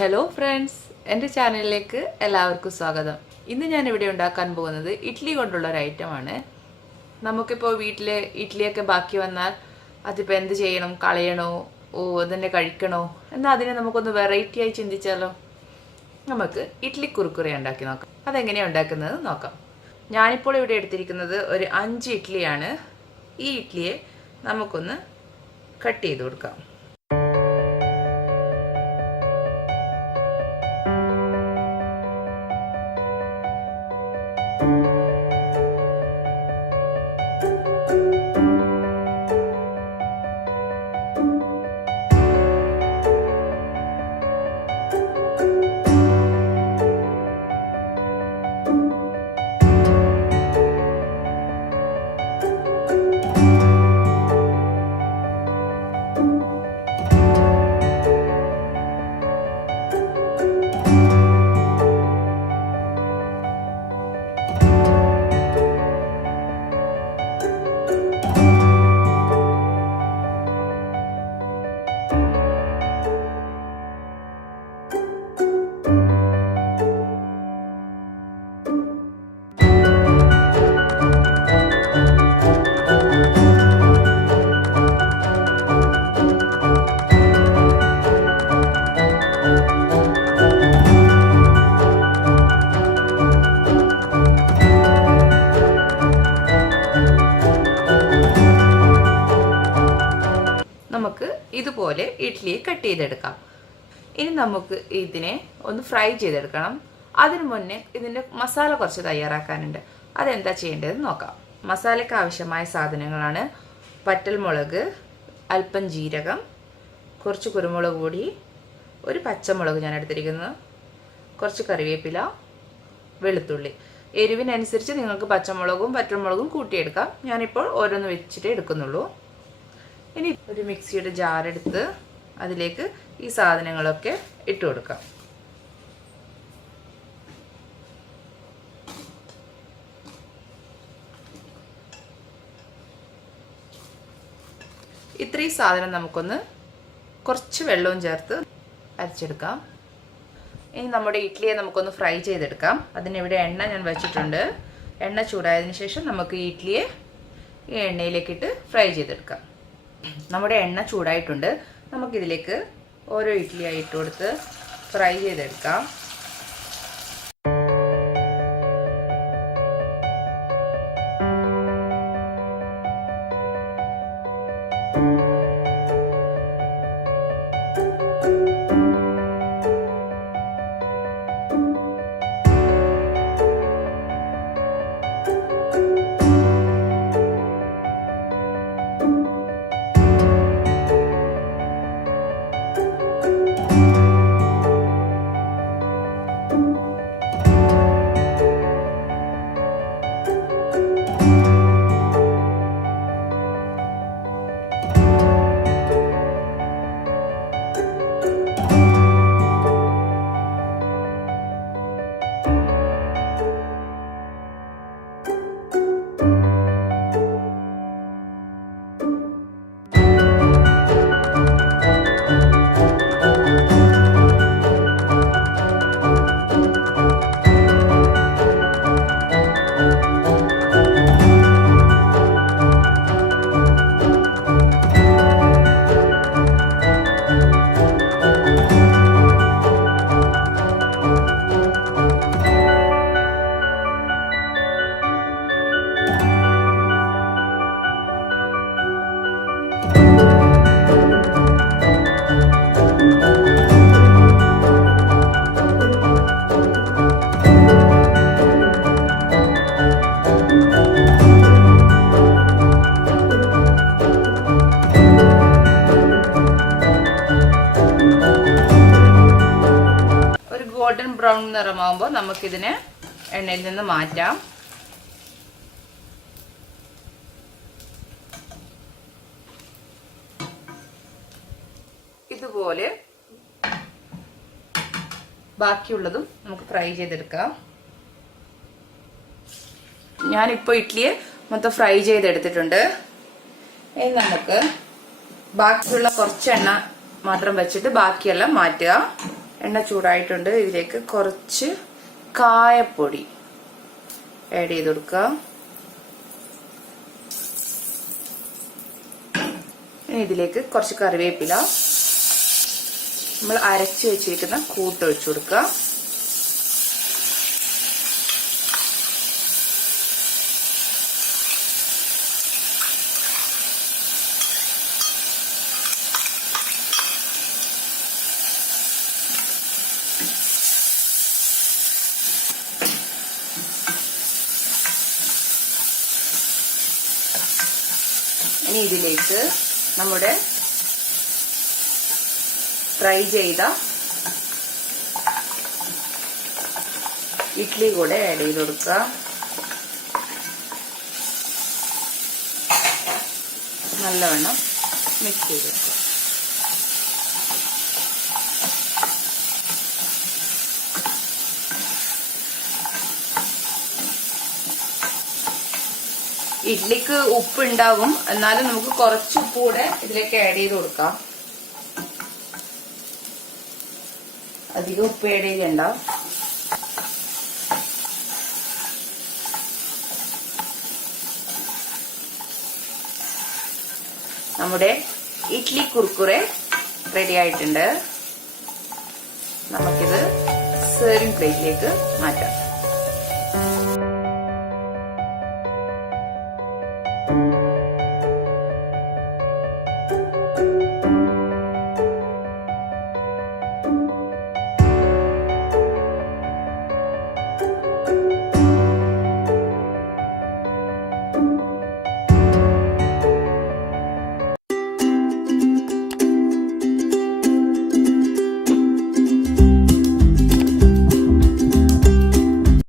Hello friends, എൻ്റെ ചാനലിലേക്ക് എല്ലാവർക്കും സ്വാഗതം. ഇന്ന് ഞാൻ ഇവിടെ ഉണ്ടാക്കാൻ പോകുന്നത് ഇഡ്ഡലി കൊണ്ടുള്ള ഒരു ഐറ്റമാണ്. നമുക്കിപ്പോൾ വീട്ടിൽ ഇഡ്ഡലിയൊക്കെ ബാക്കി വന്നാൽ അതിപ്പോൾ എന്ത് ചെയ്യണം, കളയണോ, അതിനെ കഴിക്കണോ എന്നാൽ അതിനെ നമുക്കൊന്ന് വെറൈറ്റി ആയി ചിന്തിച്ചാലോ. നമുക്ക് ഇഡ്ലി കുറുക്കുറെ ഉണ്ടാക്കി നോക്കാം. അതെങ്ങനെയാണ് ഉണ്ടാക്കുന്നത് നോക്കാം. ഞാനിപ്പോൾ ഇവിടെ എടുത്തിരിക്കുന്നത് ഒരു 5 ഇഡ്ഡലിയാണ്. ഈ ഇഡ്ഡലിയെ നമുക്കൊന്ന് കട്ട് ചെയ്ത് കൊടുക്കാം. നമുക്ക് ഇതുപോലെ ഇഡ്ഡലിയെ കട്ട് ചെയ്തെടുക്കാം. ഇനി നമുക്ക് ഇതിനെ ഒന്ന് ഫ്രൈ ചെയ്തെടുക്കണം. അതിനു മുന്നേ ഇതിൻ്റെ മസാല കുറച്ച് തയ്യാറാക്കാനുണ്ട്. അതെന്താ ചെയ്യേണ്ടതെന്ന് നോക്കാം. മസാലയ്ക്ക് ആവശ്യമായ സാധനങ്ങളാണ് വറ്റൽമുളക്, അല്പം ജീരകം, കുറച്ച് കുരുമുളക് പൊടി, ഒരു പച്ചമുളക് ഞാൻ എടുത്തിരിക്കുന്നത്, കുറച്ച് കറിവേപ്പില, വെളുത്തുള്ളി. എരിവിനനുസരിച്ച് നിങ്ങൾക്ക് പച്ചമുളകും വറ്റൽമുളകും കൂട്ടിയെടുക്കാം. ഞാനിപ്പോൾ ഓരോന്ന് വെച്ചിട്ടേ എടുക്കുന്നുള്ളൂ. ഇനി ഒരു മിക്സിയുടെ ജാറെടുത്ത് അതിലേക്ക് ഈ സാധനങ്ങളൊക്കെ ഇട്ട് കൊടുക്കാം. ഇത്രയും സാധനം നമുക്കൊന്ന് കുറച്ച് വെള്ളവും ചേർത്ത് അരച്ചെടുക്കാം. ഇനി നമ്മുടെ ഇഡ്ഡലിയെ നമുക്കൊന്ന് ഫ്രൈ ചെയ്തെടുക്കാം. അതിനിവിടെ എണ്ണ ഞാൻ വെച്ചിട്ടുണ്ട്. എണ്ണ ചൂടായതിനു ശേഷം നമുക്ക് ഈ ഇഡ്ഡലിയെ ഈ എണ്ണയിലേക്കിട്ട് ഫ്രൈ ചെയ്തെടുക്കാം. നമ്മുടെ എണ്ണ ചൂടായിട്ടുണ്ട്. നമുക്കിതിലേക്ക് ഓരോ ഇഡ്ഡലിയായി ഇട്ട് കൊടുത്ത് ഫ്രൈ ചെയ്തെടുക്കാം. ഗോൾഡൻ ബ്രൗൺ നിറമാകുമ്പോൾ നമുക്കിതിനെ എണ്ണയിൽ നിന്ന് മാറ്റാം. ഇതുപോലെ ബാക്കിയുള്ളതും നമുക്ക് ഫ്രൈ ചെയ്തെടുക്കാം. ഞാനിപ്പോൾ ഇഡ്ഡലിയെ മൊത്തം ഫ്രൈ ചെയ്തെടുത്തിട്ടുണ്ട്. ഇനി നമുക്ക് ബാക്കിയുള്ള കുറച്ച് എണ്ണ മാത്രം വെച്ചിട്ട് ബാക്കിയെല്ലാം മാറ്റുക. എണ്ണ ചൂടായിട്ടുണ്ട്. ഇതിലേക്ക് കുറച്ച് കായപ്പൊടി ആഡ് ചെയ്ത് കൊടുക്കുക. ഇനി ഇതിലേക്ക് കുറച്ച് കറിവേപ്പില, നമ്മൾ അരച്ചു വെച്ചിരിക്കുന്ന കൂട്ട് ഒഴിച്ചു കൊടുക്കുക. ഇനി ഇതിലേക്ക് നമ്മുടെ ഫ്രൈ ചെയ്ത ഇഡ്ലി കൂടെ ആഡ് ചെയ്ത് കൊടുക്കുക. നല്ലവണ്ണം മിക്സ് ചെയ്ത് കൊടുക്കുക. ഇഡ്ലിക്ക് ഉപ്പ് ഉണ്ടാവും, എന്നാലും നമുക്ക് കുറച്ച് ഉപ്പ് കൂടെ ഇതിലേക്ക് ആഡ് ചെയ്ത് കൊടുക്കാം. അധികം ഉപ്പ് ആഡ് ചെയ്യണ്ട. നമ്മുടെ ഇഡ്ലി കുർക്കുറെ റെഡി ആയിട്ടുണ്ട്. നമുക്കിത് സെർവിംഗ് പ്ലേറ്റിലേക്ക് മാറ്റാം.